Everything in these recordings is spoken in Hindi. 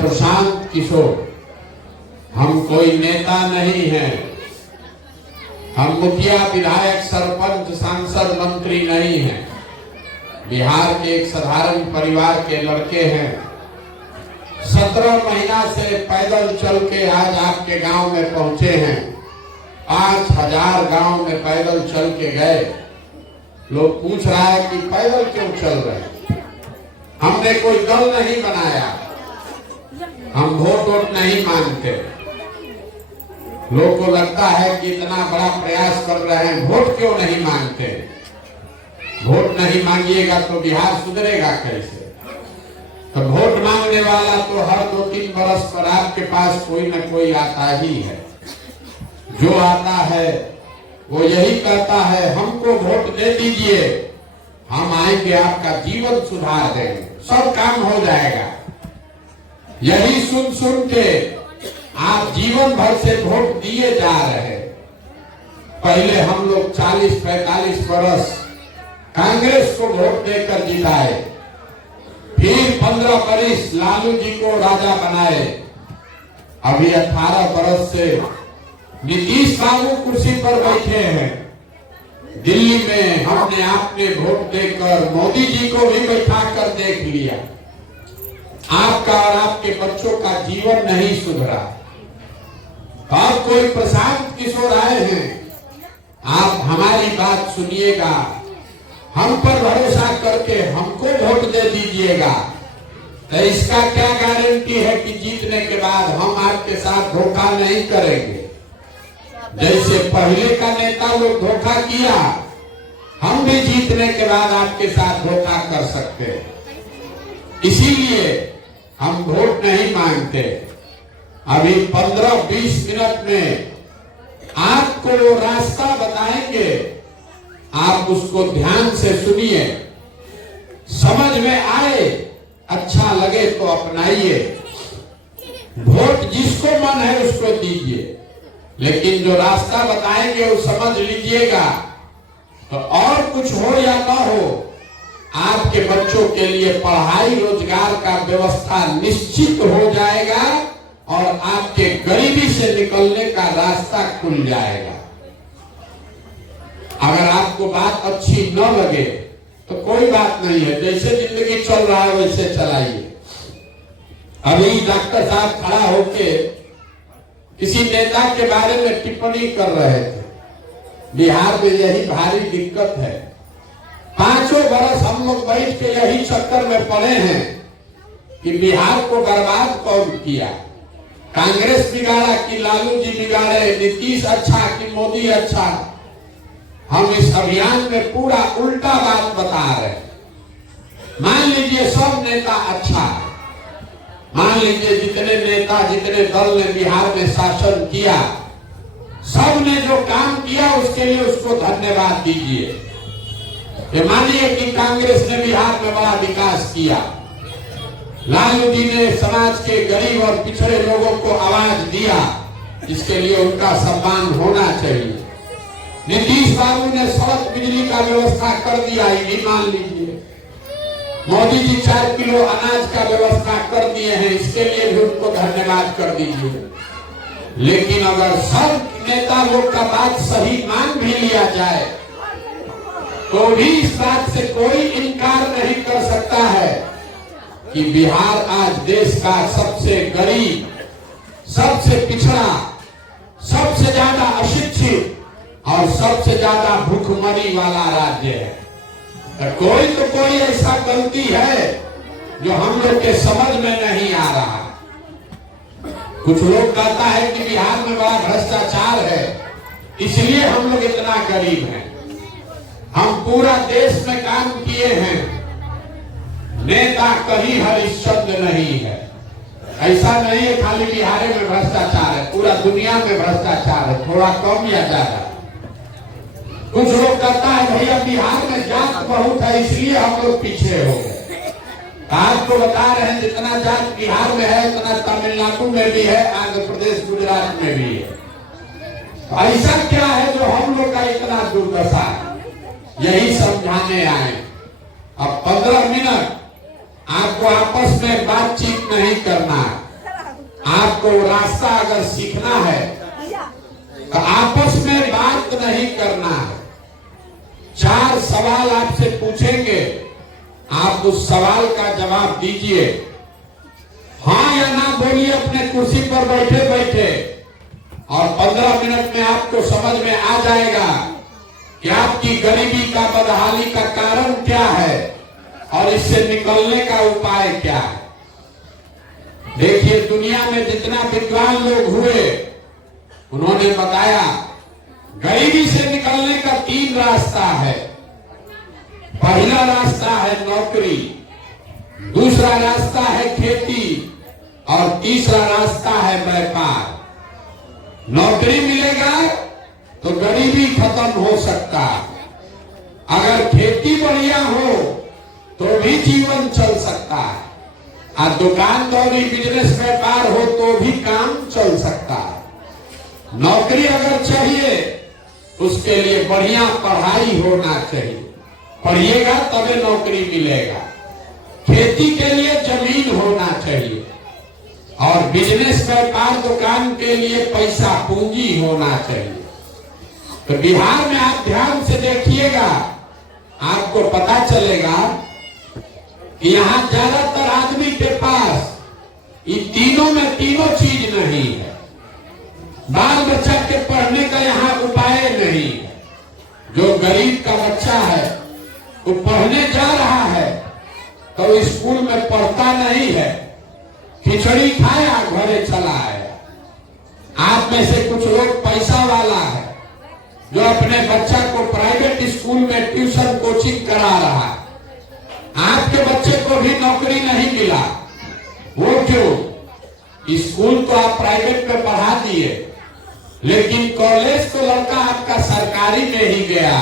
प्रशांत किशोर, हम कोई नेता नहीं हैं, हम मुखिया, विधायक, सरपंच, सांसद, मंत्री नहीं हैं। बिहार के एक साधारण परिवार के लड़के हैं। 17 महीना से पैदल चल के आज आपके गांव में पहुंचे हैं। 5000 गांव में पैदल चल के गए। लोग पूछ रहा है कि पैदल क्यों चल रहे हैं। हमने कोई दल नहीं बनाया, हम वोट नहीं मांगते। लोग को लगता है कि इतना बड़ा प्रयास कर रहे हैं, वोट क्यों नहीं मांगते। वोट नहीं मांगिएगा तो बिहार सुधरेगा कैसे। तो वोट मांगने वाला तो हर 2-3 बरस पर आपके पास कोई न कोई आता ही है। जो आता है वो यही कहता है, हमको वोट दे दीजिए, हम आएंगे, आपका जीवन सुधार देंगे, सब काम हो जाएगा। यही सुन सुन के आप जीवन भर से वोट दिए जा रहे हैं। पहले हम लोग 40-45 बरस कांग्रेस को वोट देकर जिताए, फिर 15 बरस लालू जी को राजा बनाए। अभी 18 बरस से नीतीश बाबू कुर्सी पर बैठे हैं। दिल्ली में हमने आपने वोट देकर मोदी जी को भी बैठा कर देख लिया। आपका और आपके बच्चों का जीवन नहीं सुधरा। अब कोई प्रशांत किशोर आए हैं, आप हमारी बात सुनिएगा, हम पर भरोसा करके हमको वोट दे दीजिएगा। तो इसका क्या गारंटी है कि जीतने के बाद हम आपके साथ धोखा नहीं करेंगे। जैसे पहले का नेता लोग धोखा किया, हम भी जीतने के बाद आपके साथ धोखा कर सकते हैं। इसीलिए हम वोट नहीं मांगते। अभी 15-20 मिनट में आपको वो रास्ता बताएंगे, आप उसको ध्यान से सुनिए, समझ में आए, अच्छा लगे तो अपनाइए। वोट जिसको मन है उसको दीजिए, लेकिन जो रास्ता बताएंगे वो समझ लीजिएगा। तो और कुछ हो या ना हो, आपके बच्चों के लिए पढ़ाई रोजगार का व्यवस्था निश्चित हो जाएगा और आपके गरीबी से निकलने का रास्ता खुल जाएगा। अगर आपको बात अच्छी न लगे तो कोई बात नहीं है, जैसे जिंदगी चल रहा है वैसे चलाइए। अभी डॉक्टर साहब खड़ा होके किसी नेता के बारे में टिप्पणी कर रहे थे। बिहार में यही भारी दिक्कत है। 5 बरस हम लोग बैठ के यही चक्कर में पड़े हैं कि बिहार को बर्बाद कौन किया। कांग्रेस बिगाड़ा कि लालू जी बिगाड़े, नीतीश अच्छा कि मोदी अच्छा। हम इस अभियान में पूरा उल्टा बात बता रहे हैं। मान लीजिए सब नेता अच्छा है, मान लीजिए जितने नेता जितने दल ने बिहार में शासन किया, सब ने जो काम किया उसके लिए उसको धन्यवाद दीजिए। मानिए कि कांग्रेस ने बिहार में बड़ा विकास किया, लालू जी ने समाज के गरीब और पिछड़े लोगों को आवाज दिया, जिसके लिए उनका सम्मान होना चाहिए। नीतीश बाबू ने सड़क बिजली का व्यवस्था कर दिया, ये मान लीजिए। मोदी जी 4 किलो अनाज का व्यवस्था कर दिए हैं, इसके लिए भी उनको धन्यवाद कर दीजिए। लेकिन अगर सब नेता लोग का बात सही मान भी लिया जाए तो भी इस बात से कोई इनकार नहीं कर सकता है कि बिहार आज देश का सबसे गरीब, सबसे पिछड़ा, सबसे ज्यादा अशिक्षित और सबसे ज्यादा भूखमरी वाला राज्य है। कोई तो कोई ऐसा गलती है जो हम लोग के समझ में नहीं आ रहा। कुछ लोग कहता है कि बिहार में बड़ा भ्रष्टाचार है, इसलिए हम लोग इतना गरीब हैं। हम पूरा देश में काम किए हैं, नेता कहीं हरिश्चंद्र नहीं है। ऐसा नहीं है खाली बिहार में भ्रष्टाचार है, पूरा दुनिया में भ्रष्टाचार है, थोड़ा कम या ज्यादा। कुछ लोग कहता है भैया बिहार में जात बहुत है इसलिए हम लोग पीछे हो गए। आपको बता रहे हैं जितना जात बिहार में है उतना तमिलनाडु में भी है, आंध्र प्रदेश, गुजरात में भी है। ऐसा क्या है जो हम लोग का इतना दुर्दशा है, यही समझाने आए। अब 15 मिनट आपको आपस में बातचीत नहीं करना है, आपको रास्ता अगर सीखना है तो आपस में बात नहीं करना है। 4 सवाल आपसे पूछेंगे, आप उस सवाल का जवाब दीजिए, हाँ या ना बोलिए अपने कुर्सी पर बैठे बैठे, और 15 मिनट में आपको समझ में आ जाएगा कि आपकी गरीबी का, बदहाली का कारण क्या है और इससे निकलने का उपाय क्या है। देखिए, दुनिया में जितना विद्वान लोग हुए उन्होंने बताया गरीबी से निकलने का 3 रास्ता है। पहला रास्ता है नौकरी, दूसरा रास्ता है खेती और तीसरा रास्ता है व्यापार। नौकरी मिलेगा तो गरीबी खत्म हो सकता है, अगर खेती बढ़िया हो तो भी जीवन चल सकता है, और दुकानदारी, बिजनेस, व्यापार हो तो भी काम चल सकता है। नौकरी अगर चाहिए उसके लिए बढ़िया पढ़ाई होना चाहिए, पढ़िएगा तभी नौकरी मिलेगा। खेती के लिए जमीन होना चाहिए और बिजनेस, व्यापार, दुकान के लिए पैसा, पूंजी होना चाहिए। तो बिहार में आप ध्यान से देखिएगा, आपको पता चलेगा कि यहाँ ज्यादातर आदमी के पास इन तीनों में तीनों चीज नहीं है। बाल बच्चा के पढ़ने का यहाँ उपाय नहीं है। जो गरीब का बच्चा है वो पढ़ने जा रहा है तो स्कूल में पढ़ता नहीं है, खिचड़ी खाया घरे चला आया। आप में से कुछ लोग पैसा वाला है जो अपने बच्चा को प्राइवेट स्कूल में ट्यूशन कोचिंग करा रहा है। आपके बच्चे को भी नौकरी नहीं मिला, वो क्यों? स्कूल तो आप प्राइवेट में पढ़ा दिए, लेकिन कॉलेज तो लड़का आपका सरकारी में ही गया,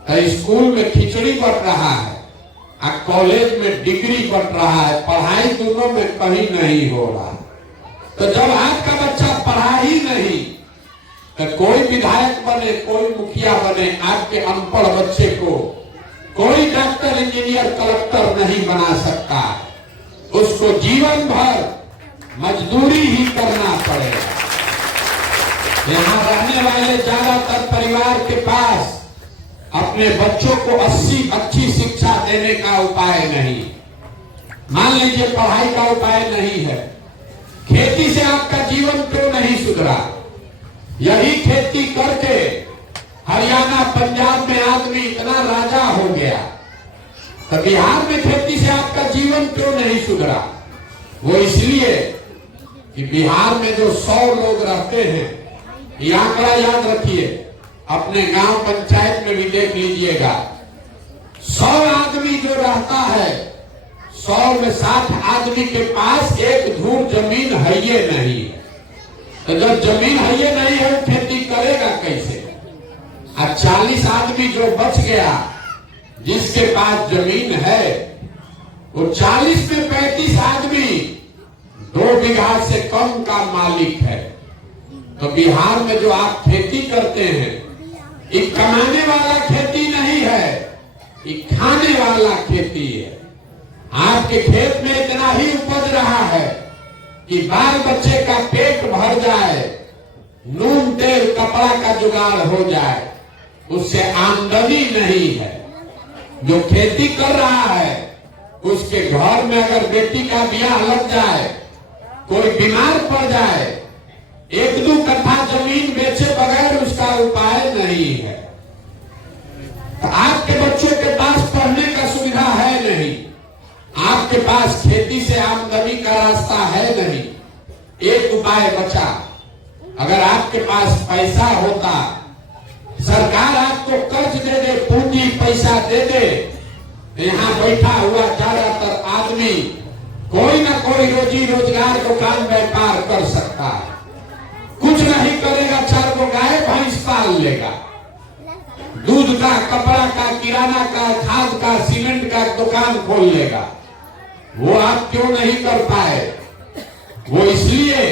तो स्कूल में खिचड़ी बट रहा है और कॉलेज में डिग्री बट रहा है, पढ़ाई दोनों में कहीं नहीं हो रहा। तो जब आपका बच्चा पढ़ा ही नहीं तो कोई विधायक बने, कोई मुखिया बने, आपके अनपढ़ बच्चे को कोई डॉक्टर, इंजीनियर, कलेक्टर नहीं बना सकता। उसको जीवन भर मजदूरी ही करना पड़ेगा। यहाँ रहने वाले ज्यादातर परिवार के पास अपने बच्चों को अच्छी शिक्षा देने का उपाय नहीं। मान लीजिए पढ़ाई का उपाय नहीं है, खेती से आपका जीवन क्यों नहीं सुधरा? यही खेती करके हरियाणा, पंजाब में आदमी इतना राजा हो गया, तो बिहार में खेती से आपका जीवन क्यों नहीं सुधरा? वो इसलिए कि बिहार में जो 100 लोग रहते हैं, ये आंकड़ा याद रखिए, अपने गांव पंचायत में भी देख लीजिएगा, 100 आदमी जो रहता है, 100 में 60 आदमी के पास एक धूर जमीन है ये नहीं। तो जब जमीन है ये नहीं है, खेती करेगा कैसे? और 40 आदमी जो बच गया, जिसके पास जमीन है, वो 40 में 35 आदमी 2 बीघा से कम का मालिक है। तो बिहार में जो आप खेती करते हैं, ये कमाने वाला खेती नहीं है, ये खाने वाला खेती है। आपके खेत में इतना ही उपज रहा है कि बाल बच्चे का पेट भर जाए, नून तेल कपड़ा का जुगाड़ हो जाए, उससे आमदनी नहीं है। जो खेती कर रहा है उसके घर में अगर बेटी का ब्याह लग जाए, कोई बीमार पड़ जाए, 1-2 कट्ठा जमीन बेचे बगैर उसका उपाय नहीं है। तो आपके बच्चों के पास पढ़ने का सुविधा है नहीं, आपके पास खेती से आमदनी का रास्ता है नहीं। एक उपाय बचा, अगर आपके पास पैसा होता, सरकार आपको कर्ज दे दे, पूंजी पैसा दे दे, यहाँ बैठा हुआ ज्यादातर आदमी कोई ना कोई रोजी रोजगार, दुकान, व्यापार कर सकता है। कुछ नहीं करेगा, 4 को गाय भैंस पाल लेगा, दूध का, कपड़ा का, किराना का, खाद का, सीमेंट का दुकान खोल लेगा। वो आप क्यों नहीं कर पाए? वो इसलिए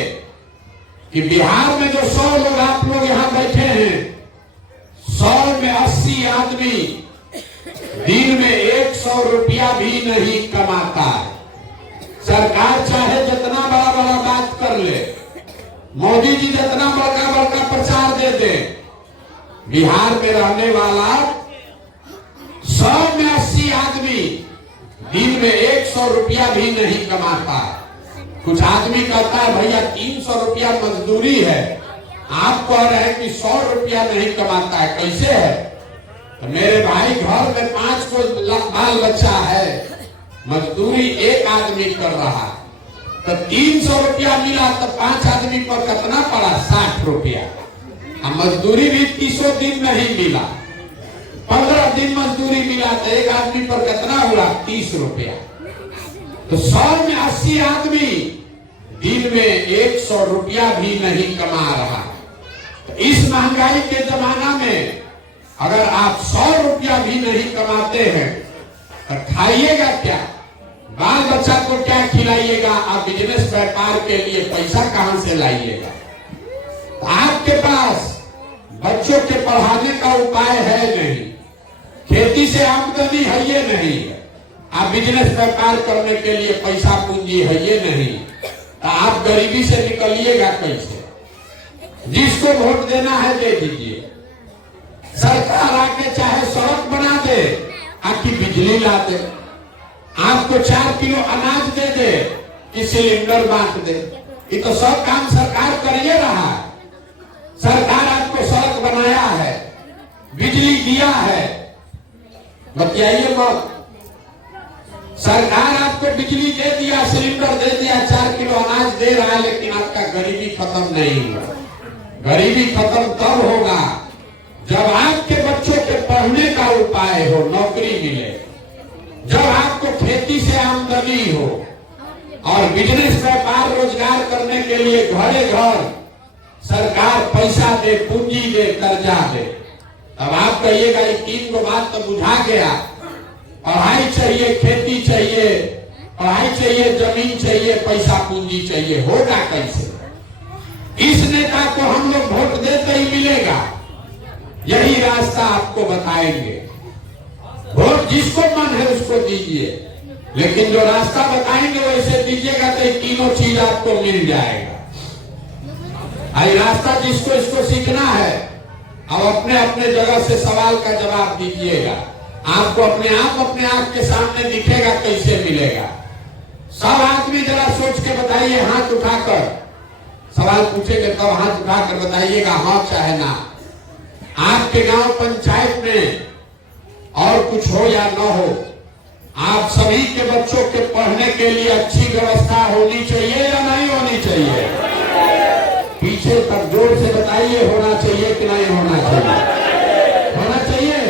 कि बिहार में जो 100 लोग आप लोग यहाँ बैठे हैं, 100 में 80 आदमी दिन में 100 रुपया भी नहीं कमाता है। सरकार चाहे जितना बड़ा बड़ा बात मोदी जी जितना बड़का बड़का प्रचार देते, बिहार में रहने वाला 100 में 80 आदमी दिन में 100 रुपया भी नहीं कमाता। कुछ आदमी कहता है भैया 300 रुपया मजदूरी है, आप कह रहे हैं कि 100 रुपया नहीं कमाता है, कैसे है? तो मेरे भाई घर में 5 को बाल बच्चा है, मजदूरी एक आदमी कर रहा, तो 300 रुपया मिला तो 5 आदमी पर कितना पड़ा? 60 रुपया। मजदूरी भी 30 दिन नहीं मिला, 15 दिन मजदूरी मिला तो एक आदमी पर कितना हुआ? 30 रुपया। तो 100 में 80 आदमी दिन में 100 रुपया भी नहीं कमा रहा। तो इस महंगाई के जमाना में अगर आप 100 रुपया भी नहीं कमाते हैं तो खाइएगा क्या? बाल बच्चा को क्या खिलाइएगा? आप बिजनेस व्यापार के लिए पैसा कहां से लाइएगा? तो आपके पास बच्चों के पढ़ाने का उपाय है नहीं, खेती से आमदनी है ये नहीं, आप बिजनेस व्यापार करने के लिए पैसा पूंजी है ये नहीं, तो आप गरीबी से निकलिएगा कैसे? जिसको वोट देना है दे दीजिए। सरकार आके चाहे सड़क बना दे, आपकी बिजली ला दे, आपको 4 किलो अनाज दे दे कि सिलेंडर बांट दे, ये तो सब काम सरकार कर ही रहा है। सरकार आपको सड़क बनाया है, बिजली दिया है, बताइए मत। सरकार आपको बिजली दे दिया, सिलेंडर दे दिया, 4 किलो अनाज दे रहा है, लेकिन आपका गरीबी खत्म नहीं हुआ। गरीबी खत्म तब होगा जब आपके बच्चों के पढ़ने का उपाय हो, नौकरी मिले, जब आपको खेती से आमदनी हो और बिजनेस व्यापार रोजगार करने के लिए घरे घर सरकार पैसा दे, पूंजी दे, कर्जा दे। अब आप कहिएगा ये 3 गो बात तो बुझा गया, पढ़ाई चाहिए, खेती चाहिए, पढ़ाई चाहिए, जमीन चाहिए, पैसा पूंजी चाहिए, होगा कैसे? इस नेता को हम लोग वोट देते ही मिलेगा, यही रास्ता आपको बताएंगे। वोट जिसको मन है उसको दीजिए, लेकिन जो रास्ता बताएंगे वैसे दीजिएगा तो ये तीनों चीज आपको मिल जाएगा। आई रास्ता जिसको इसको सीखना है, अब अपने अपने जगह से सवाल का जवाब दीजिएगा, आपको अपने आप के सामने दिखेगा कैसे मिलेगा। सब आदमी जरा सोच के बताइए, हाथ उठाकर सवाल पूछेंगे तब हाथ उठाकर बताइएगा हाँ चाहे ना। आपके गांव पंचायत में और कुछ हो या न हो, आप सभी के बच्चों के पढ़ने के लिए अच्छी व्यवस्था होनी चाहिए या नहीं होनी चाहिए? पीछे तक जोर से बताइए, होना चाहिए कि नहीं होना चाहिए? होना चाहिए।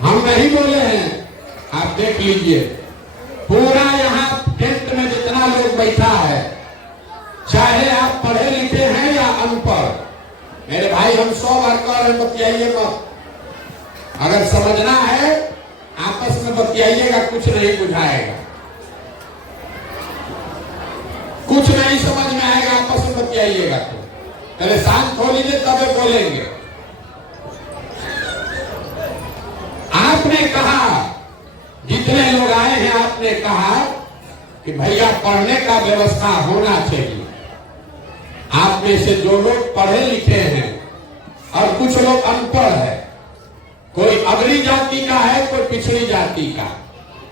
हम नहीं बोले हैं, आप देख लीजिए पूरा यहाँ टेंट में जितना लोग बैठा है, चाहे आप पढ़े लिखे हैं या अनपढ़, मेरे भाई हम 100 बार कह रहे बतियाइए मत। अगर समझना है आपस में बतियाइएगा, कुछ नहीं बुझाएगा, कुछ नहीं समझ में आएगा, आपस में बतियाइएगा। तो पहले शांत हो लीजिए तब बोलेंगे। आपने कहा, जितने लोग आए हैं आपने कहा कि भैया पढ़ने का व्यवस्था होना चाहिए। आप में से जो लोग पढ़े लिखे हैं और कुछ लोग अनपढ़ है, कोई अगली जाति का है, कोई पिछड़ी जाति का,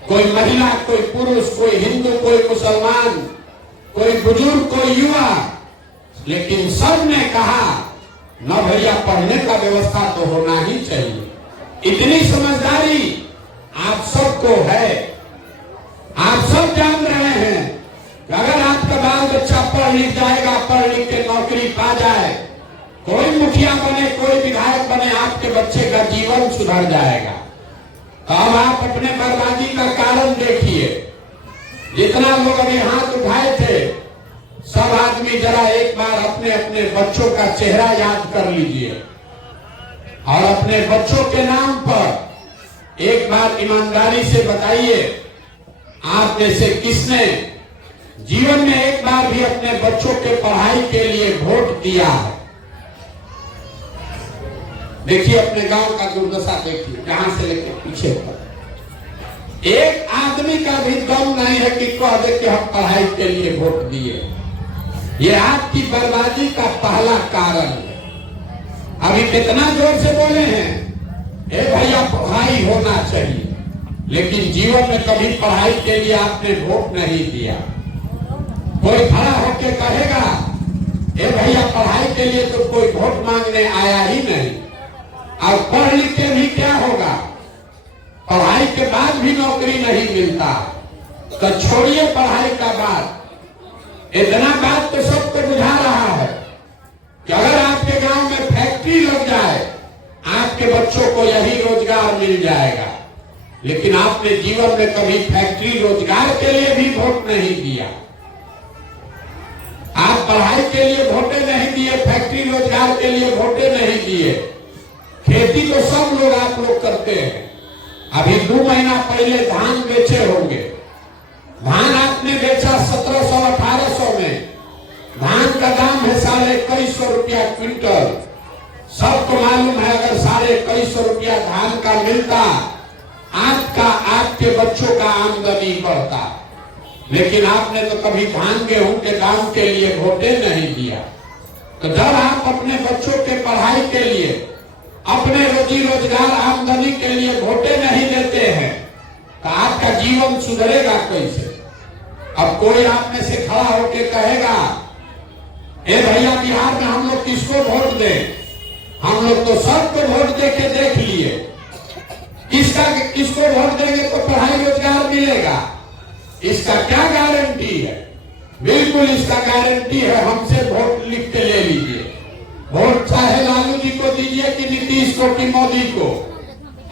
कोई महिला, कोई पुरुष, कोई हिंदू, कोई मुसलमान, कोई बुजुर्ग, कोई युवा, लेकिन सब ने कहा न भैया पढ़ने का व्यवस्था तो होना ही चाहिए। इतनी समझदारी आप सबको है, आप सब जान रहे हैं कि अगर आपका बाल बच्चा पढ़ लिख जाएगा, पढ़ लिख के नौकरी पा जाए, कोई मुखिया बने, कोई विधायक बने, आपके बच्चे का जीवन सुधर जाएगा। तो अब आप अपने बर्बादी का कारण देखिए। जितना लोग अभी हाथ उठाए थे, सब आदमी जरा एक बार अपने अपने बच्चों का चेहरा याद कर लीजिए और अपने बच्चों के नाम पर एक बार ईमानदारी से बताइए, आप में से किसने जीवन में एक बार भी अपने बच्चों के पढ़ाई के लिए वोट दिया है? देखिए अपने गांव का दुर्दशा देखिए, जहां से लेकर पीछे तक एक आदमी का भी दम नहीं है कि कह दे कि हम पढ़ाई के लिए वोट दिए। ये आपकी बर्बादी का पहला कारण है। अभी कितना जोर से बोले हैं, ए भैया पढ़ाई होना चाहिए, लेकिन जीवन में कभी पढ़ाई के लिए आपने वोट नहीं दिया। कोई खड़ा होकर कहेगा ए भैया पढ़ाई के लिए तो कोई वोट मांगने आया ही नहीं। और पढ़ लिख के भी क्या होगा, पढ़ाई के बाद भी नौकरी नहीं मिलता। तो छोड़िए पढ़ाई का बात, इतना बात तो सबको बुझा रहा है कि अगर आपके गांव में फैक्ट्री लग जाए, आपके बच्चों को यही रोजगार मिल जाएगा। लेकिन आपने जीवन में कभी फैक्ट्री रोजगार के लिए भी वोट नहीं दिया। आप पढ़ाई के लिए वोटे नहीं दिए, फैक्ट्री रोजगार के लिए वोटे नहीं दिए। खेती तो सब लोग आप लोग करते हैं। अभी 2 महीना पहले धान बेचे होंगे, धान आपने बेचा 1700-1800 में। धान का दाम है 2150 रुपया क्विंटल। सबको मालूम है अगर 2150 रुपया धान का मिलता, आपका आपके बच्चों का आमदनी बढ़ता। लेकिन आपने तो कभी धान गेहूं के दाम के लिए वोटे नहीं दिया। तो जब आप अपने बच्चों के पढ़ाई के लिए, अपने रोजी रोजगार आमदनी के लिए वोटे नहीं देते हैं, तो आपका जीवन सुधरेगा कैसे? अब कोई आप में से खड़ा होकर कहेगा ए भैया बिहार में हम लोग किसको वोट दें? हम लोग तो सबको वोट दे के देख लिए, किसको वोट देंगे तो पढ़ाई रोजगार मिलेगा। इसका क्या गारंटी है? बिल्कुल इसका गारंटी है, हमसे वोट लिख के ले लीजिए। वोट चाहे लालू जी को दीजिए कि नीतीश को कि मोदी को,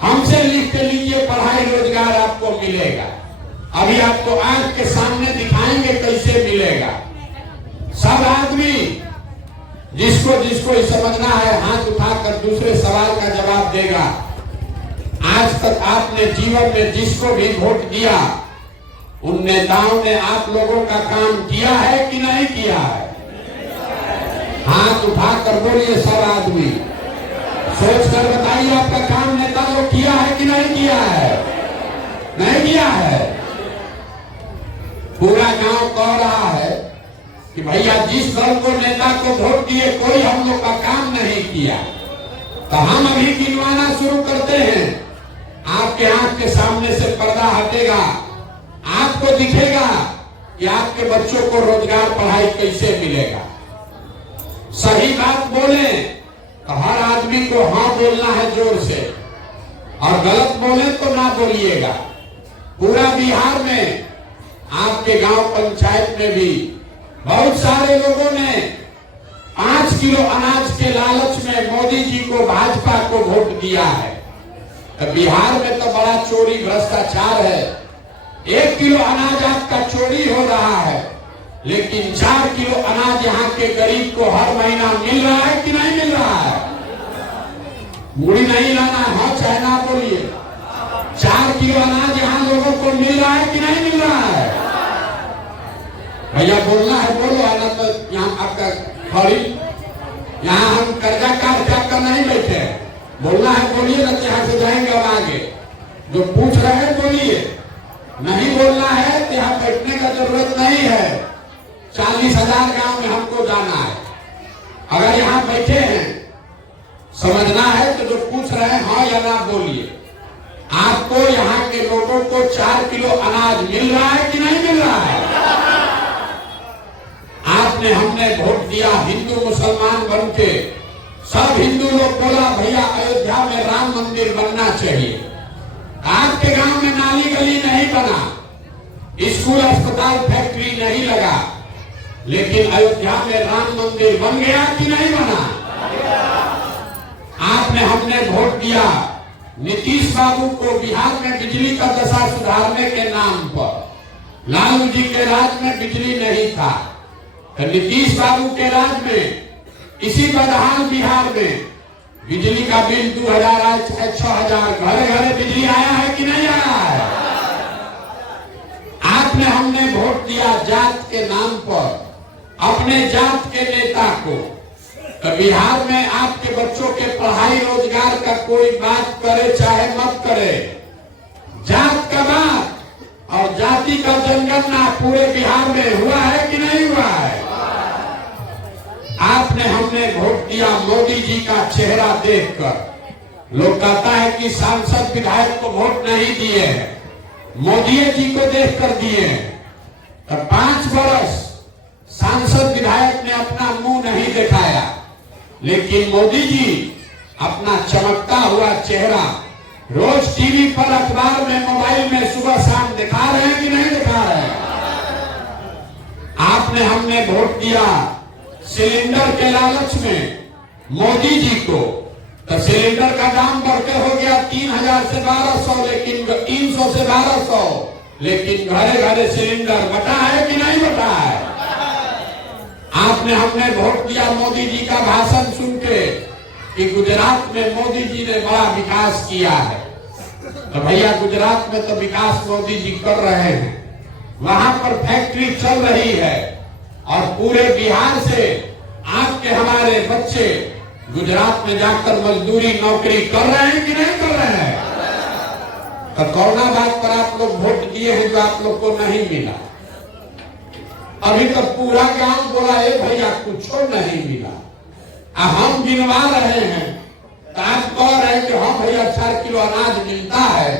हमसे लिख के लीजिए, पढ़ाई रोजगार आपको मिलेगा। अभी आपको आंख के सामने दिखाएंगे कैसे मिलेगा। सब आदमी जिसको जिसको समझना है हाथ उठाकर दूसरे सवाल का जवाब देगा। आज तक आपने जीवन में जिसको भी वोट दिया, उन नेताओं ने आप लोगों का काम किया है कि नहीं किया है? हाथ उठाकर बोलिए सब आदमी, सोच कर बताइए आपका काम नेता लोग किया है कि नहीं किया है? नहीं किया है। पूरा गांव कह रहा है कि भैया जिस दल को नेता को वोट दिए कोई हम लोग का काम नहीं किया। तो हम अभी गिनवाना शुरू करते हैं। आपके आंख के सामने से पर्दा हटेगा, आपको दिखेगा कि आपके बच्चों को रोजगार पढ़ाई कैसे मिलेगा। सही बात बोले तो हर आदमी को हाँ बोलना है जोर से, और गलत बोले तो ना बोलिएगा। पूरा बिहार में आपके गांव पंचायत में भी बहुत सारे लोगों ने 5 किलो अनाज के लालच में मोदी जी को, भाजपा को वोट दिया है। तो बिहार में तो बड़ा चोरी भ्रष्टाचार है। 1 किलो अनाज आपका चोरी हो रहा है, लेकिन 4 किलो अनाज यहाँ के गरीब को हर महीना मिल रहा है कि नहीं मिल रहा है? मुड़ी नहीं लाना, हाँ चाहे ना बोलिए। 4 किलो अनाज यहाँ लोगों को मिल रहा है कि नहीं मिल रहा है? भैया बोलना है बोलो, आना तो यहाँ आपका खड़ी, यहाँ हम कर्जा काट कर नहीं बैठे। बोलना है बोलिए, ना यहाँ से जाएंगे अब आगे। जो पूछ रहे हैं बोलिए, नहीं बोलना है तो यहाँ बैठने का जरूरत नहीं है। 40,000 गांव में हमको जाना है। अगर यहाँ बैठे हैं, समझना है तो जो पूछ रहे हैं हाँ या ना बोलिए। आपको यहाँ के लोगों को 4 किलो अनाज मिल रहा है कि नहीं मिल रहा है? आपने हमने वोट दिया हिंदू मुसलमान बन के, सब हिंदू लोग बोला भैया अयोध्या में राम मंदिर बनना चाहिए। आपके गांव में नाली गली नहीं बना, स्कूल अस्पताल फैक्ट्री नहीं लगा, लेकिन अयोध्या में राम मंदिर बन गया कि नहीं बना? आपने हमने वोट दिया नीतीश बाबू को बिहार में बिजली का दशा सुधारने के नाम पर। लालू जी के राज में बिजली नहीं था, तो नीतीश बाबू के राज में इसी बदहाल बिहार में बिजली का बिल 2000 आया, 6000 घरे घरे बिजली आया है कि नहीं आया है? आपने हमने वोट दिया जात के नाम पर अपने जात के नेता को। तो बिहार में आपके बच्चों के पढ़ाई रोजगार का कोई बात करे चाहे मत करे, जात का बात और जाति का जनगणना पूरे बिहार में हुआ है कि नहीं हुआ है? हमने वोट दिया मोदी जी का चेहरा देखकर। लोग कहता है कि सांसद विधायक को वोट नहीं दिए हैं, मोदी जी को देखकर दिए हैं। तो 5 वर्ष सांसद विधायक ने अपना मुंह नहीं दिखाया, लेकिन मोदी जी अपना चमकता हुआ चेहरा रोज टीवी पर, अखबार में, मोबाइल में सुबह शाम दिखा रहे हैं कि नहीं दिखा रहे हैं। आपने हमने वोट दिया सिलेंडर के लालच में मोदी जी को, तो सिलेंडर का दाम बढ़कर हो गया 3000 से 1200, लेकिन 300 से 1200, लेकिन घरे घरे सिलेंडर बटा है कि नहीं बटा है। आपने हमने वोट दिया मोदी जी का भाषण सुन के कि गुजरात में मोदी जी ने बड़ा विकास किया है। तो भैया गुजरात में तो विकास मोदी जी कर रहे हैं, वहां पर फैक्ट्री चल रही है और पूरे बिहार से आपके हमारे बच्चे गुजरात में जाकर मजदूरी नौकरी कर रहे हैं कि नहीं कर रहे हैं। तो कौना बात पर आप लोग वोट दिए हैं जो आप लोग को नहीं मिला। अभी तो पूरा गांव बोला है भैया कुछ नहीं मिला। हम गिनवा रहे हैं तो आप कह रहे हैं कि हाँ भैया 4 किलो अनाज मिलता है,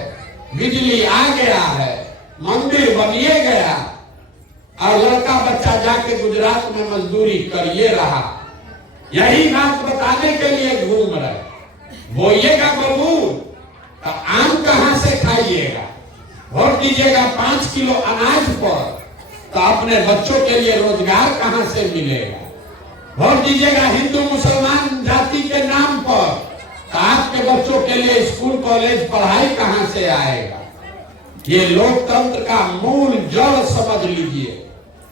बिजली आ गया है, मंदिर बनिए गया, और लड़का बच्चा जाके गुजरात में मजदूरी करिए रहा। यही बात बताने के लिए घूम रहे। बोइएगा बबूल तो आम कहां से खाइएगा। वोट दीजिएगा 5 किलो अनाज पर तो अपने बच्चों के लिए रोजगार कहां से मिलेगा। वोट दीजिएगा हिंदू मुसलमान जाति के नाम पर तो आपके बच्चों के लिए स्कूल कॉलेज पढ़ाई कहां से आएगा। ये लोकतंत्र का मूल जड़ समझ लीजिए।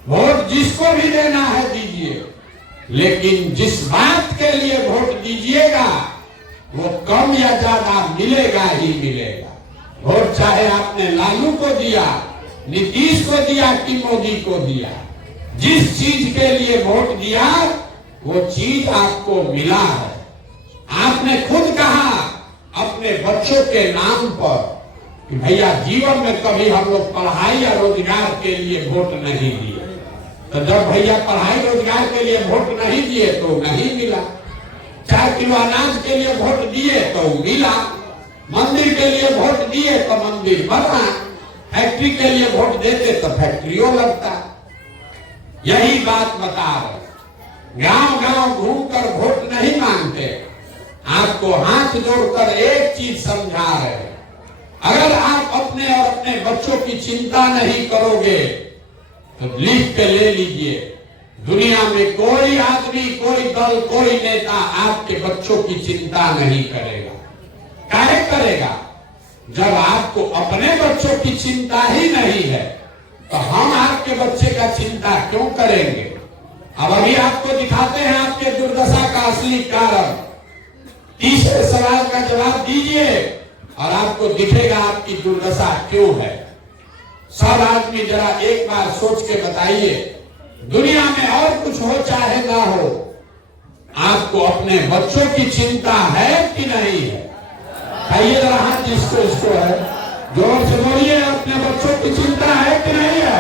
वोट जिसको भी देना है दीजिए, लेकिन जिस बात के लिए वोट दीजिएगा वो कम या ज्यादा मिलेगा ही मिलेगा। वोट चाहे आपने लालू को दिया, नीतीश को दिया कि मोदी को दिया, जिस चीज के लिए वोट दिया वो चीज आपको मिला है। आपने खुद कहा अपने बच्चों के नाम पर कि भैया जीवन में कभी हम लोग पढ़ाई या रोजगार के लिए वोट नहीं दिए। तो जब भैया पढ़ाई रोजगार के लिए वोट नहीं दिए तो नहीं मिला। 4 किलो अनाज के लिए वोट दिए तो मिला, मंदिर के लिए वोट दिए तो मंदिर बना, फैक्ट्री के लिए वोट देते तो फैक्ट्रियों लगता। यही बात बता रहे। गांव गांव घूमकर वोट नहीं मांगते, आपको हाथ जोड़कर एक चीज समझा रहे। अगर आप अपने और अपने बच्चों की चिंता नहीं करोगे तो लिख के ले लीजिए, दुनिया में कोई आदमी, कोई दल, कोई नेता आपके बच्चों की चिंता नहीं करेगा। काहे करेगा? जब आपको अपने बच्चों की चिंता ही नहीं है तो हम आपके बच्चे का चिंता क्यों करेंगे। अब अभी आपको दिखाते हैं आपके दुर्दशा का असली कारण। तीसरे सवाल का जवाब दीजिए और आपको दिखेगा आपकी दुर्दशा क्यों है। सब आदमी जरा एक बार सोच के बताइए, दुनिया में और कुछ हो चाहे ना हो, आपको अपने बच्चों की चिंता है कि नहीं है। खाइए जरा हाथ जिसको इसको है, जोर से बोलिए, अपने बच्चों की चिंता है कि नहीं है?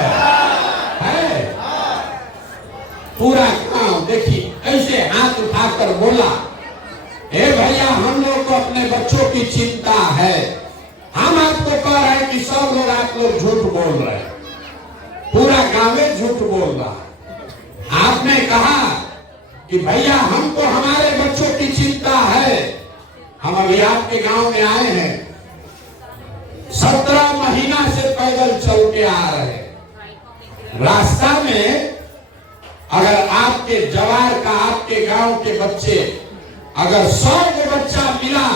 पूरा गांव देखिए ऐसे हाथ उठाकर बोला, हे भैया हम लोग को अपने बच्चों की चिंता है। हम आपको कह रहे हैं कि सब लोग, आप लोग झूठ बोल रहे हैं, पूरा गांव झूठ बोल रहा है। आपने कहा कि भैया हमको हमारे बच्चों की चिंता है। हम अभी आपके गांव में आए हैं, 17 महीना से पैदल चल के आ रहे हैं। रास्ता में अगर आपके जवार का, आपके गांव के बच्चे, अगर 100 को बच्चा मिला,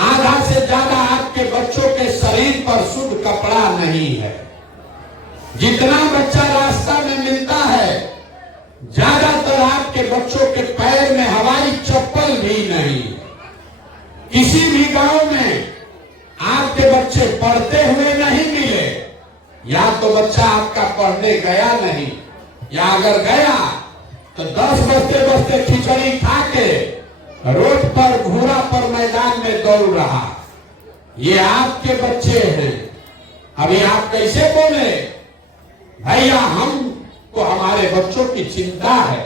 आधा से ज्यादा आपके बच्चों के शरीर पर शुद्ध कपड़ा नहीं है। जितना बच्चा रास्ता में मिलता है, ज्यादातर आपके बच्चों के पैर में हवाई चप्पल भी नहीं। किसी भी गांव में आपके बच्चे पढ़ते हुए नहीं मिले, या तो बच्चा आपका पढ़ने गया नहीं, या अगर गया तो 10 बजते बजते खिचड़ी खा के रोड पर, घोड़ा पर मैदान में दौड़ रहा। ये आपके बच्चे हैं। अभी आप कैसे बोले भैया हमको हमारे बच्चों की चिंता है।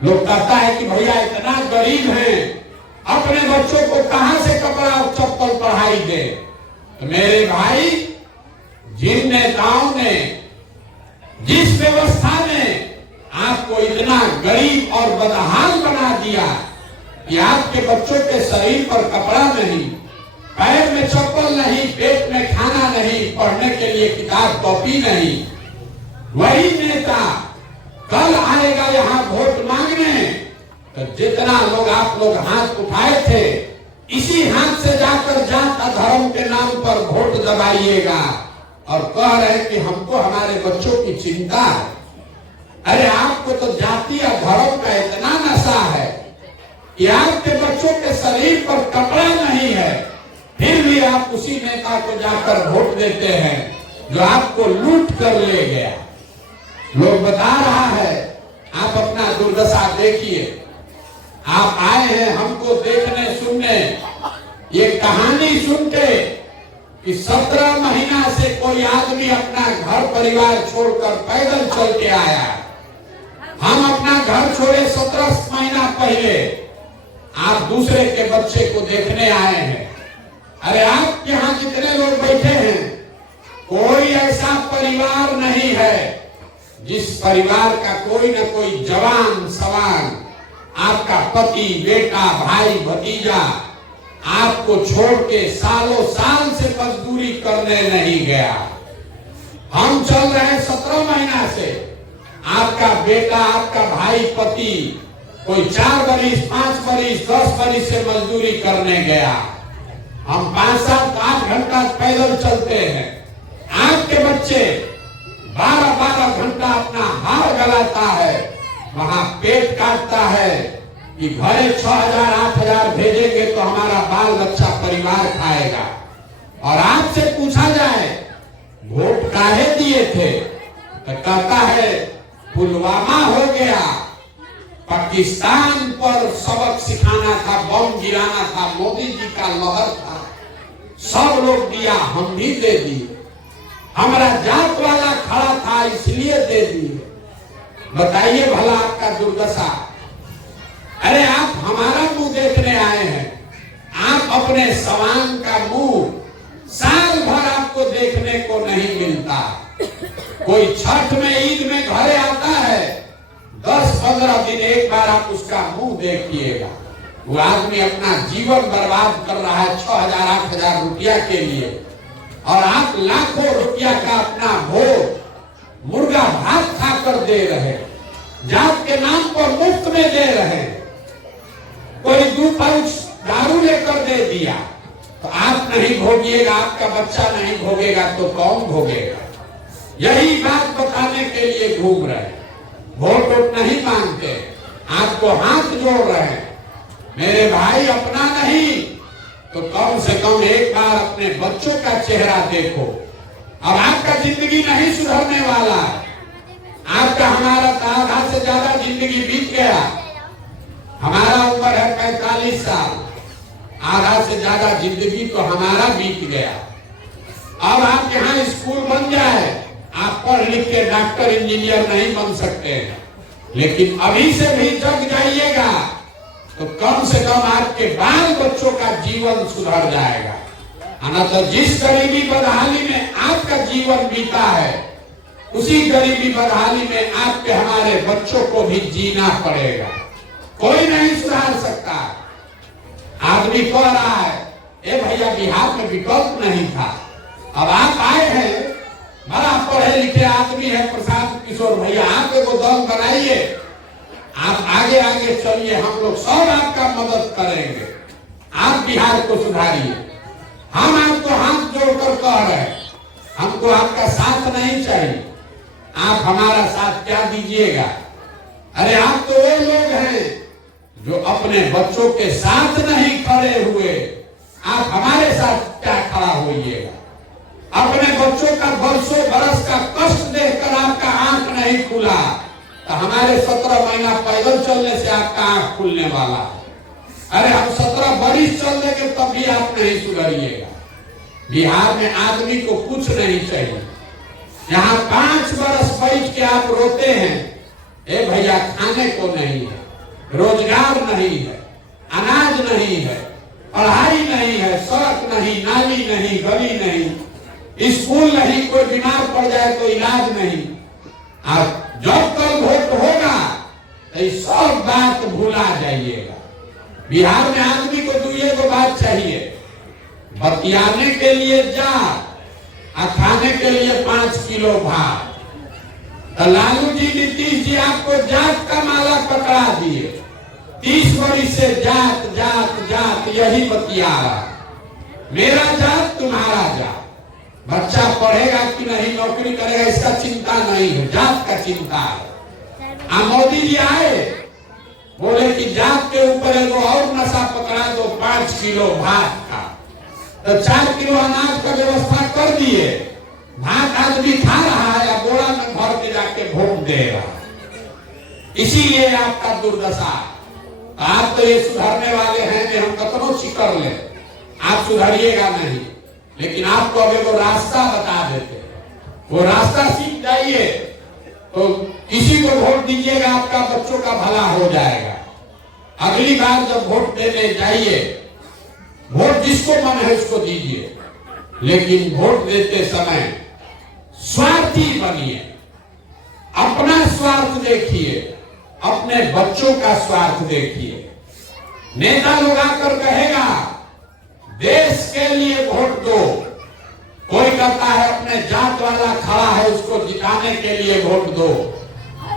लोग कहता है कि भैया इतना गरीब हैं, अपने बच्चों को कहां से कपड़ा और चप्पल पढ़ाई दे। तो मेरे भाई, जिन नेताओं ने, जिस व्यवस्था ने आपको इतना गरीब और बदहाल बना दिया कि आपके बच्चों के शरीर पर कपड़ा नहीं, पैर में चप्पल नहीं, पेट में खाना नहीं, पढ़ने के लिए किताब कॉपी नहीं, वही नेता कल आएगा यहाँ वोट मांगने। तो जितना लोग आप लोग हाथ उठाए थे, इसी हाथ से जाकर जात धर्म के नाम पर वोट दबाइएगा और कह रहे कि हमको हमारे बच्चों की चिंता है। अरे आपको तो जाति और धर्म का इतना नशा है कि आपके बच्चों के शरीर पर कपड़ा नहीं है, फिर भी आप उसी नेता को जाकर वोट देते हैं जो आपको लूट कर ले गया। लोग बता रहा है, आप अपना दुर्दशा देखिए। आप आए हैं हमको देखने सुनने, ये कहानी सुन के कि 17 महीना से कोई आदमी अपना घर परिवार छोड़कर पैदल चल के आया। हम अपना घर छोड़े 17 महीना पहले, आप दूसरे के बच्चे को देखने आए हैं। अरे आप यहाँ जितने लोग बैठे हैं, कोई ऐसा परिवार नहीं है जिस परिवार का कोई न कोई जवान सवाल, आपका पति, बेटा, भाई, भतीजा आपको छोड़ के सालों साल से मजदूरी करने नहीं गया। हम चल रहे हैं 17 महीना से, आपका बेटा, आपका भाई, पति कोई 4 बरिस, 5 बरिस, 10 बरिस से मजदूरी करने गया। हम 5, 7, 8 घंटा पैदल चलते हैं। आपके बच्चे 12-12 घंटा अपना हार गलाता है, वहां पेट काटता है कि घरे 6,000 8,000 भेजेंगे तो हमारा बाल बच्चा परिवार खाएगा। और आपसे पूछा जाए वोट काहे दिए थे, तो कहता है पुलवामा हो गया, पाकिस्तान पर सबक सिखाना था, बम गिराना था, मोदी जी का लहर था, सब लोग दिया, हम भी दे दिए, हमारा जात वाला खड़ा था इसलिए दे दिए। बताइए भला आपका दुर्दशा। अरे आप हमारा मुंह देखने आए हैं, आप अपने सवांग का मुंह साल भर आपको देखने को नहीं मिलता। कोई छठ में, ईद में घरे आता है, 10-15 दिन एक बार आप उसका मुंह देखिएगा। वो आदमी अपना जीवन बर्बाद कर रहा है 6,000 8,000 रुपया के लिए, और आप लाखों रुपया का अपना भोग मुर्गा भात खाकर दे रहे, जात के नाम पर मुफ्त में दे रहे। कोई 2 पाउच दारू लेकर दे दिया तो आप नहीं भोगिएगा, आपका बच्चा नहीं भोगेगा तो कौन भोगेगा? यही बात बताने के लिए घूम रहे, वोट नहीं मांगते, आपको हाथ जोड़ रहे। मेरे भाई, अपना नहीं तो कम से कम एक बार अपने बच्चों का चेहरा देखो। अब आपका जिंदगी नहीं सुधरने वाला, आपका हमारा आधा से ज्यादा जिंदगी बीत गया। हमारा उम्र है 45 साल, आधा से ज्यादा जिंदगी तो हमारा बीत गया। अब आप यहाँ स्कूल बन जाए, आप पढ़ लिख के डॉक्टर इंजीनियर नहीं बन सकते, लेकिन अभी से भी जग जाइएगा तो कम से कम आपके बाल बच्चों का जीवन सुधर जाएगा। तो जिस गरीबी बदहाली में आपका जीवन बीता है, उसी गरीबी बदहाली में आपके हमारे बच्चों को भी जीना पड़ेगा। कोई नहीं सुधार सकता। आदमी कह रहा है, ए भैया बिहार में विकल्प नहीं था, अब आप आए हैं, बड़ा पढ़े लिखे आदमी है प्रशांत किशोर भैया, आप एगो दल बनाइए, आप आगे आगे चलिए, हम लोग सब आपका मदद करेंगे, आप बिहार को सुधारिए। हम आपको हाथ जोड़कर कह रहे हैं, हमको आपका साथ नहीं चाहिए, आप हमारा साथ क्या दीजिएगा? अरे आप तो वो लोग हैं जो अपने बच्चों के साथ नहीं खड़े हुए, आप हमारे साथ क्या खड़ा होइएगा? अपने बच्चों का बरसों बरस का कष्ट देखकर आपका आंख नहीं खुला, तो हमारे 17 महीना पैदल चलने से आपका आंख खुलने वाला है। अरे हम 17 बरिस चल देंगे तब भी आप नहीं सुधरिएगा। बिहार में आदमी को कुछ नहीं चाहिए, यहाँ 5 बरस बैठ के आप रोते हैं, ए भैया खाने को नहीं है, रोजगार नहीं है, अनाज नहीं है, पढ़ाई नहीं है, सड़क नहीं, नाली नहीं, गली नहीं, स्कूल नहीं, कोई बीमार पड़ जाए तो इलाज नहीं। अब जब कल वोट होगा तो सब बात भूला जाइएगा। बिहार में आदमी को दुए को बात चाहिए, बतियाने के लिए जा और खाने के लिए 5 किलो भात। तो लालू जी नीतीश जी आपको जात का माला पकड़ा दिए, 30 वर्ष से जात जात जात यही बतिया रहा, मेरा जात तुम्हारा जात। बच्चा पढ़ेगा कि नहीं, नौकरी करेगा, इसका चिंता नहीं है, जात का चिंता है। मोदी जी आए, बोले कि जात के ऊपर एगो और नशा पकड़ा दो, 5 किलो भात का, तो 4 किलो अनाज का व्यवस्था कर दिए। भात आदमी खा रहा है या बोरा में भर के जाके भोग दे रहा। इसीलिए आपका दुर्दशा। आप तो ये सुधरने वाले हैं कि हम कतनो चिकर ले, आप सुधरिएगा नहीं। लेकिन आपको अब वो रास्ता बता देते, वो रास्ता सीख जाइए तो किसी को वोट दीजिएगा, आपका बच्चों का भला हो जाएगा। अगली बार जब वोट देने जाइए, वोट जिसको मन है उसको दीजिए, लेकिन वोट देते समय स्वार्थी बनिए, अपना स्वार्थ देखिए, अपने बच्चों का स्वार्थ देखिए। नेता लोग आकर कहेगा देश के लिए वोट दो, कोई कहता है अपने जात वाला खड़ा है उसको जिताने के लिए वोट दो,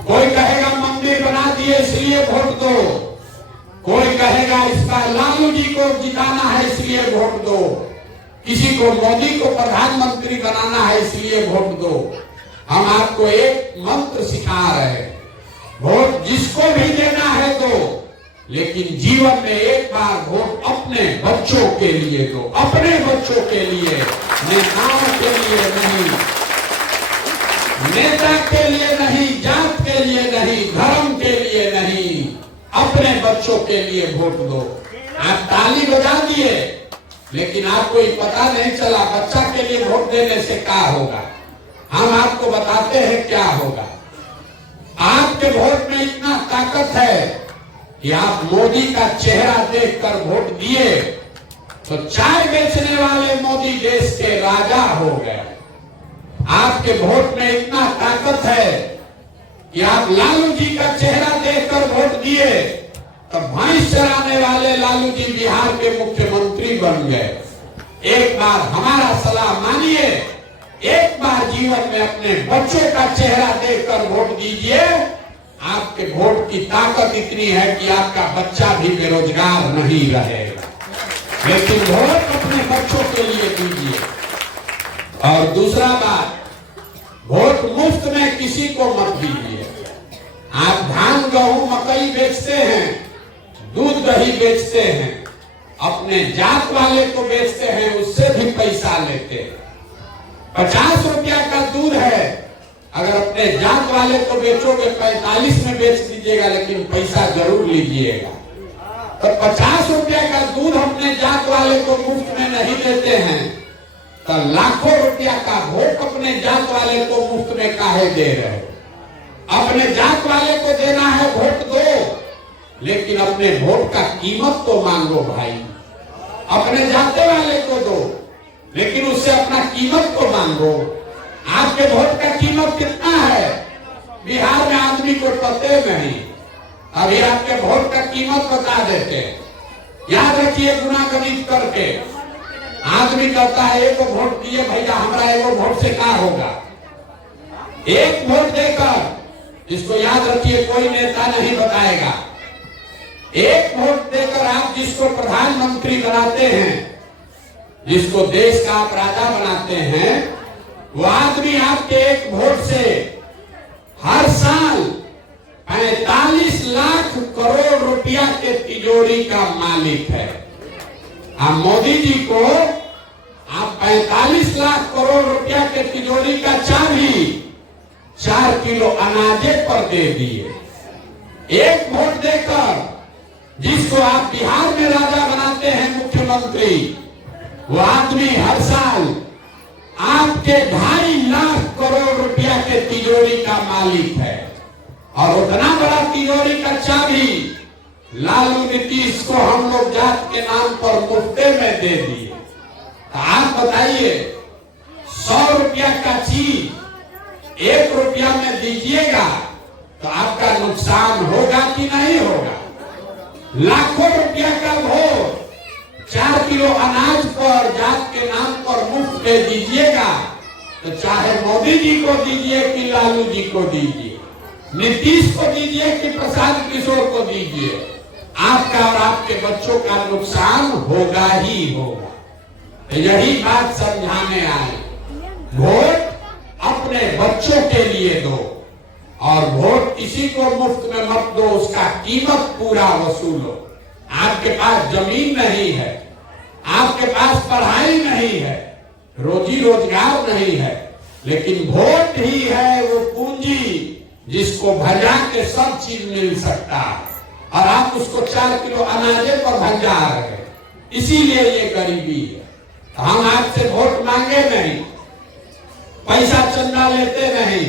कोई कहेगा मंदिर बना दिए इसलिए वोट दो, कोई कहेगा इसका लालू जी को जिताना है इसलिए वोट दो, किसी को मोदी को प्रधानमंत्री बनाना है इसलिए वोट दो। हम आपको एक मंत्र सिखा रहे हैं, वोट जिसको भी देना है दो, लेकिन जीवन में एक बार वोट अपने बच्चों के लिए दो, अपने बच्चों के लिए, नेताओं के लिए नहीं, नेता के लिए नहीं, जात के लिए नहीं, धर्म के लिए नहीं, अपने बच्चों के लिए वोट दो। आप ताली बजा दिए, लेकिन आपको ये पता नहीं चला बच्चा के लिए वोट देने से क्या होगा। हम आपको बताते हैं क्या होगा। आपके वोट में इतना ताकत है कि आप मोदी का चेहरा देखकर वोट दिए तो चाय बेचने वाले मोदी देश के राजा हो गए। आपके वोट में इतना ताकत है कि आप लालू जी का चेहरा देखकर वोट दिए तो भैंस चराने वाले लालू जी बिहार के मुख्यमंत्री बन गए। एक बार हमारा सलाह मानिए, एक बार जीवन में अपने बच्चों का चेहरा देखकर वोट दीजिए। आपके वोट की ताकत इतनी है कि आपका बच्चा भी बेरोजगार नहीं रहेगा। लेकिन वोट अपने बच्चों के लिए दीजिए। और दूसरा बात, वोट मुफ्त में किसी को मत दीजिए। आप धान गेहूं मकई बेचते हैं, दूध दही बेचते हैं, अपने जात वाले को बेचते हैं, उससे भी पैसा लेते हैं। 50 रुपया का दूध है, अगर अपने जात वाले को बेचोगे 45 में बेच दीजिएगा, लेकिन पैसा जरूर लीजिएगा। तो 50 रुपया का दूध अपने जात वाले को मुफ्त में नहीं देते हैं, तो लाखों रुपया का वोट अपने जात वाले को मुफ्त में काहे दे रहे हो। अपने जात वाले को देना है वोट दो, लेकिन अपने वोट का कीमत तो मांगो भाई। अपने जाते वाले को दो, लेकिन उससे अपना कीमत तो मांगो। आपके वोट का कीमत कितना है बिहार में आदमी को पते नहीं। अभी आपके वोट का कीमत बता देते, याद रखिए गुना गणित करके। आदमी कहता है एक वोट दिए भैया, हमारा एक वोट से क्या होगा। एक वोट देकर, इसको याद रखिए, कोई नेता नहीं बताएगा। एक वोट देकर आप जिसको प्रधानमंत्री बनाते हैं, जिसको देश का आप राजा बनाते हैं, वो आदमी आपके एक वोट से हर साल 45 लाख करोड़ रुपया के तिजोरी का मालिक है। आप मोदी जी को आप 45 लाख करोड़ रुपया के तिजोरी का चाबी 4 किलो अनाजे पर दे दिए। एक वोट देकर जिसको आप बिहार में राजा बनाते हैं, मुख्यमंत्री, वो आदमी हर साल आपके 2.5 लाख करोड़ रुपया के तिजोरी का मालिक है। और उतना बड़ा तिजोरी का चाबी लालू नीतीश को हम लोग जात के नाम पर मुफ्ते में दे दिए। तो आप बताइए, 100 रुपया का चीज 1 रुपया में दीजिएगा तो आपका नुकसान होगा कि नहीं होगा? लाखों रुपया का भोग 4 किलो अनाज पर जात के नाम पर मुफ्त दे दीजिएगा तो चाहे मोदी जी को दीजिए कि लालू जी को दीजिए, नीतीश को दीजिए कि प्रशांत किशोर को दीजिए, आपका और आपके बच्चों का नुकसान होगा ही होगा। तो यही बात समझाने आए, वोट अपने बच्चों के लिए दो और वोट किसी को मुफ्त में मत दो, उसका कीमत पूरा वसूलो। आपके पास जमीन नहीं है, आपके पास पढ़ाई नहीं है, रोजी रोजगार नहीं है, लेकिन वोट ही है वो पूंजी जिसको भजा के सब चीज मिल सकता है और आप उसको 4 किलो अनाजे पर भजा रहे हैं। इसीलिए ये गरीबी है। हम आपसे वोट मांगे नहीं, पैसा चंदा लेते नहीं,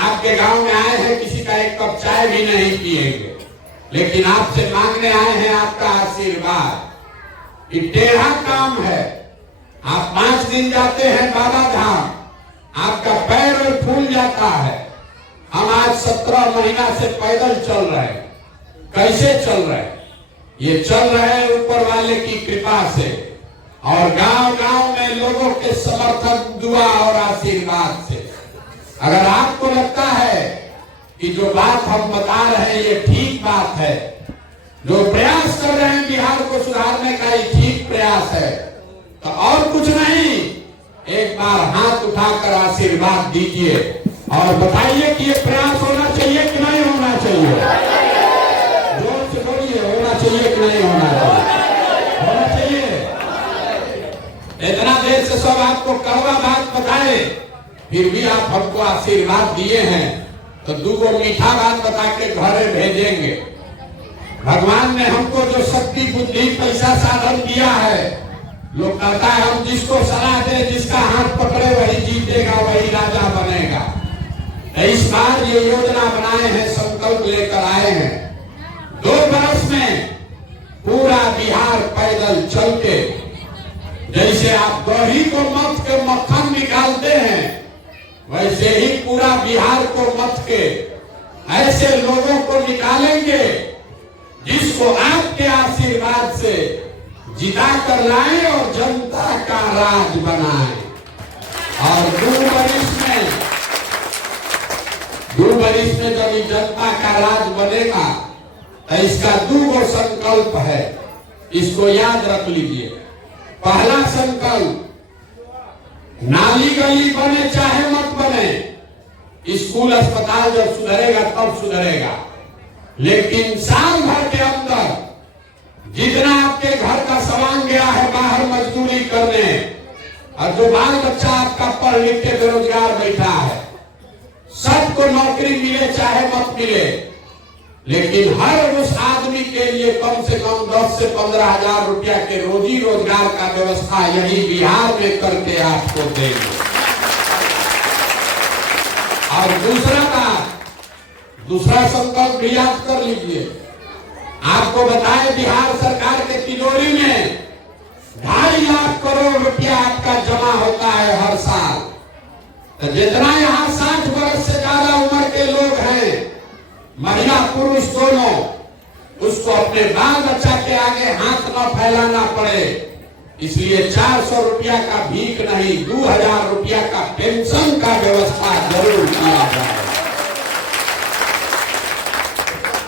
आपके गांव में आए हैं, किसी का एक कप चाय भी नहीं पिएंगे, लेकिन आपसे मांगने आए हैं आपका आशीर्वाद। ये टेढ़ा काम है। आप 5 दिन जाते हैं बाबा धाम, आपका पैर और फूल जाता है। हम आज 17 महीना से पैदल चल रहे हैं। कैसे चल रहे हैं? ये चल रहे हैं ऊपर वाले की कृपा से और गांव गांव में लोगों के समर्थन, दुआ और आशीर्वाद से। अगर आपको लगता है कि जो बात हम बता रहे हैं ये ठीक बात है, जो प्रयास कर रहे हैं बिहार को सुधारने का ये ठीक प्रयास है, तो और कुछ नहीं, एक बार हाथ उठाकर आशीर्वाद दीजिए और बताइए कि ये प्रयास होना चाहिए कि नहीं होना चाहिए। जोर से बोलिए, होना चाहिए कि नहीं होना चाहिए? होना चाहिए। इतना देर से सब आपको कड़वा बात बताए, फिर भी आप हमको आशीर्वाद दिए हैं तो 2 मीठा बात बता के घरे भेजेंगे। भगवान ने हमको जो शक्ति, बुद्धि, पैसा, साधन दिया है, लोग कहता है हम जिसको सलाह दे, जिसका हाथ पकड़े वही जीतेगा, वही राजा बनेगा। इस बार ये योजना बनाए हैं, संकल्प लेकर आए हैं। 2 बरस में पूरा बिहार पैदल चल के, जैसे आप दही को मथ के मक्खन निकालते हैं, वैसे ही पूरा बिहार को मथ के ऐसे लोगों को निकालेंगे जिसको आपके आशीर्वाद से जिता कर लाएं और जनता का राज बनाएं। और 2 बरिस में जब जनता का राज बनेगा तो इसका 2 संकल्प है, इसको याद रख लीजिए। पहला संकल्प, नाली गली बने चाहे मत बने, स्कूल अस्पताल जब सुधरेगा तब सुधरेगा, लेकिन साल भर के अंदर जितना आपके घर का सामान गया है बाहर मजदूरी करने, और जो बाल बच्चा आपका पढ़ लिख के बेरोजगार बैठा है, सबको नौकरी मिले चाहे मत मिले, लेकिन हर उस आदमी के लिए कम से कम 10 से 15 हजार रुपया के रोजी रोजगार का व्यवस्था यही बिहार में करके आपको देंगे। और दूसरा संकल्प भी याद कर लीजिए। आपको बताए बिहार सरकार के तिजोरी में 2.5 लाख करोड़ रुपया आपका जमा होता है हर साल। तो जितना यहाँ 60 वर्ष से ज्यादा उम्र के लोग हैं, महिला पुरुष दोनों, उसको अपने बाल बच्चा के आगे हाथ न फैलाना पड़े, इसलिए 400 रुपया का भीख नहीं, 2000 रुपया का पेंशन का व्यवस्था जरूर किया जाए।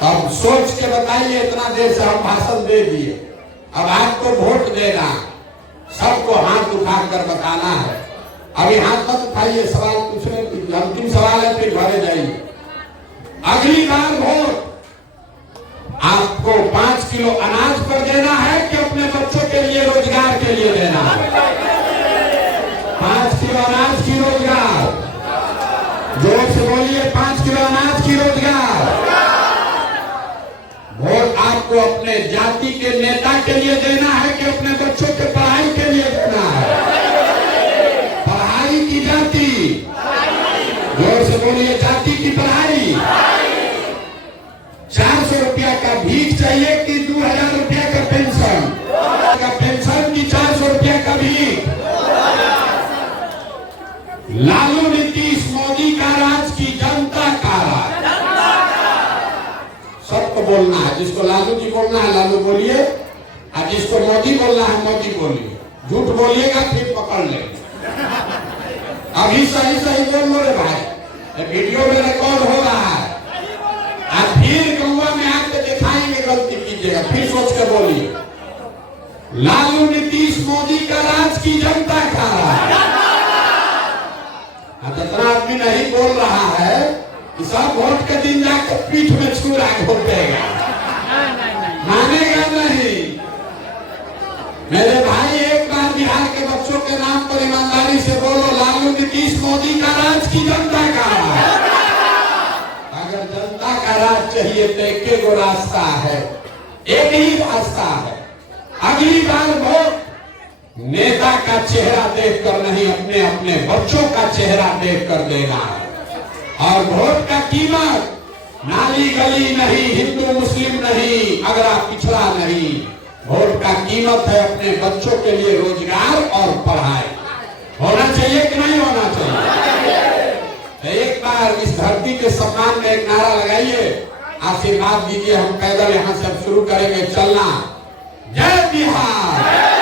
अब सोच के बताइए, इतना देर से हम भाषण दे दिए, अब आपको वोट देना, सबको हाथ उठाकर बताना है। अभी हाथ मत उठाइए, सवाल पूछने, अंतिम सवाल है, फिर घरे जाइए। अगली बार वोट आपको 5 किलो अनाज पर देना है कि अपने बच्चों के लिए, रोजगार के लिए देना है? 5 किलो अनाज की रोजगार, जोर से बोलिए, 5 किलो अनाज की रोजगार। वोट आपको अपने जाति के नेता के लिए देना है कि अपने बच्चों के पढ़ाई के लिए देना है? पढ़ाई की जाति, जोर से बोलिए, जाति की पढ़ाई। 400 रुपया का भीख चाहिए बोलना है, जिसको लालू जी बोलना है लालू बोलिए, और जिसको मोदी बोलना है मोदी बोलिए। झूठ बोलिएगा फिर पकड़ लेंगे। अभी सही सही बोल लो रे भाई, वीडियो में रिकॉर्ड हो रहा है। आप फिर गंगा में आके दिखाएंगे, गलती कीजिएगा, फिर सोच के बोलिए। लालू नीतीश मोदी का राज की जनता खा रहा है। जितना आदमी नहीं बोल रहा है कि सब वोट के दिन जाकर पीठ में छुरा घोटेगा, मानेगा नहीं। मेरे भाई एक बार बिहार के बच्चों के नाम पर ईमानदारी से बोलो, लालू नीतीश मोदी का राज की जनता का राज। अगर जनता का राज चाहिए तो एक गो रास्ता है, एक ही रास्ता है। अगली बार वोट नेता का चेहरा देखकर नहीं, अपने अपने बच्चों का चेहरा देखकर देना है। और वोट का कीमत नाली गली नहीं, हिंदू मुस्लिम नहीं, अगरा पिछड़ा नहीं। वोट का कीमत है अपने बच्चों के लिए रोजगार और पढ़ाई। होना चाहिए कि नहीं होना चाहिए? एक बार इस धरती के सम्मान में एक नारा लगाइए, आशीर्वाद दीजिए। हम पैदल यहाँ से शुरू करेंगे चलना। जय बिहार।